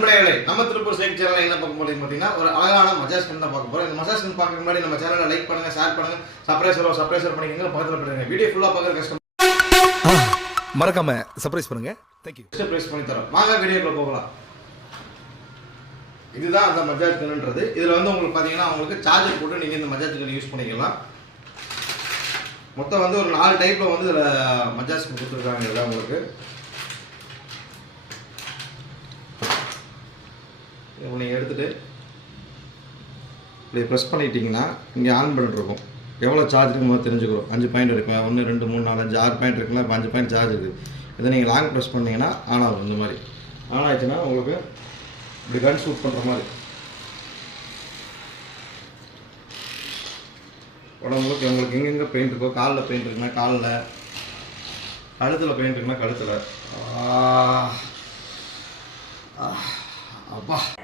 அன்படைகளை நம்ம திருப்பூர் சேக் சேனல் என்ன பார்க்க போறீங்க பார்த்தீங்கன்னா ஒரு அழகான மஜாஸ் கன் தான் பார்க்க போறோம். இந்த மஜாஸ் கன் பார்க்க முன்னாடி நம்ம சேனலை லைக் பண்ணுங்க ஷேர் பண்ணுங்க சப்ரைசரோ சப்ரைசர் பண்ணிக்கோங்க பக்கத்தில் பண்ணுங்க வீடியோ ஃபுல்லாக பார்க்குற கஸ்டமர் மறக்காம சர்ப்ரைஸ் பண்ணுங்க. தேங்க்யூ ப்ரைஸ் பண்ணி தரோம். வாங்க வீடியோக்குள்ள போகலாம். இதுதான் அந்த மஜாஜ் கன்னுன்றது இதில் வந்து உங்களுக்கு பார்த்தீங்கன்னா உங்களுக்கு சார்ஜர் போட்டு நீங்கள் இந்த மஜாஜ் கன் யூஸ் பண்ணிக்கலாம். மொத்தம் வந்து ஒரு நாலு டைப்பில் வந்து இதில் மஜாஜ் கொடுத்துருக்காங்க இதில் உங்களுக்கு. இதை எடுத்துகிட்டு இப்படி ப்ரெஸ் பண்ணிட்டீங்கன்னா இங்கே ஆன் பண்ணிட்டுருக்கும் இருக்கும். எவ்வளோ சார்ஜ் இருக்குமோ தெரிஞ்சுக்கிறோம் அஞ்சு பாயிண்ட் இருக்கும்? ஒன்று ரெண்டு மூணு நாலு அஞ்சு ஆறு பாயிண்ட் இருக்குங்களா? இப்போ அஞ்சு பாயிண்ட் சார்ஜ் இருக்குது இதை நீங்கள் லாங் ப்ரெஸ் பண்ணிங்கன்னா ஆன் ஆகும் இந்த மாதிரி. ஆன் ஆயிடுச்சுன்னா உங்களுக்கு இப்படி கன் ஷூட் பண்ணுற மாதிரி. உடம்புக்கு உங்களுக்கு எங்கெங்கே பெயிண்ட் இருக்கோ காலில் பெயிண்ட் இருக்குன்னா காலில் கழுத்தில் பெயிண்ட் இருக்குன்னா கழுத்தில்.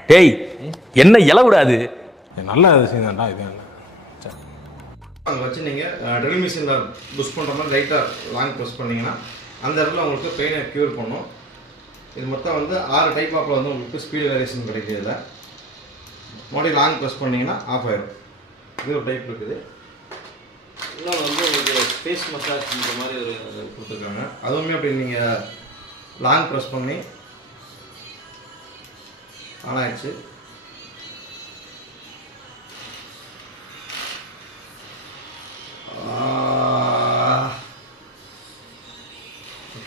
டேய் என்ன இல விடாது இது நல்ல விஷயம் தான்டா இது. அங்கே வச்சு நீங்கள் ட்ரில் மிஷினில் புஷ் பண்ணுற மாதிரி லைட்டாக லாங் ப்ரெஸ் பண்ணீங்கன்னா அந்த இடத்துல உங்களுக்கு பெயினை க்யூர் பண்ணும். இது மொத்தம் வந்து ஆறு டைப் ஆப்பில் வந்து உங்களுக்கு ஸ்பீடு வேரியேஷன் கிடைக்குது இதில். மறுபடியும் லாங் ப்ரெஸ் பண்ணிங்கன்னா ஆஃப் ஆயிடும் இது ஒரு டைப் இருக்குது. இன்னொன்று வந்து உங்களுக்கு ஃபேஸ் மசாஜ்ன்ற மாதிரி ஒரு கொடுத்துருக்காங்க. அதுவுமே அப்படி நீங்கள் லாங் ப்ரெஸ் பண்ணி ஆன் ஆயிடுச்சு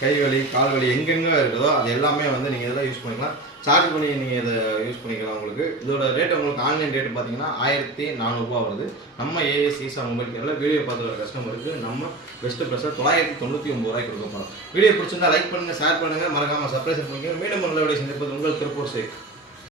கை வலி கால் வலி எங்கெங்கே இருக்குதோ அது எல்லாமே வந்து நீங்கள் இதெல்லாம் யூஸ் பண்ணிக்கலாம். சார்ஜ் பண்ணி நீங்கள் இதை யூஸ் பண்ணிக்கலாம் உங்களுக்கு. இதோட ரேட் உங்களுக்கு ஆன்லைன் ரேட் பார்த்தீங்கன்னா ஆயிரத்தி நானூறுரூவா வருது. நம்ம ஏஎஸ் ஈசா மொபைல் கேரில் வீடியோ பார்த்துருக்க கஸ்டமருக்கு நம்ம பெஸ்ட்டு ப்ரெஸ்ஸாக தொள்ளாயிரத்தி தொண்ணூற்றி ஒம்பது ரூபாய்க்கு கொடுக்க போகிறோம் வீடியோ பிடிச்சிருந்தா லைக் பண்ணுங்கள் ஷேர் பண்ணுங்கள் மறக்காமல் சப்ரைஸ் பண்ணிக்கோங்க. மீண்டும் நல்ல வீடியோ சந்திப்பது உங்கள் திருப்பூர் சேஃப்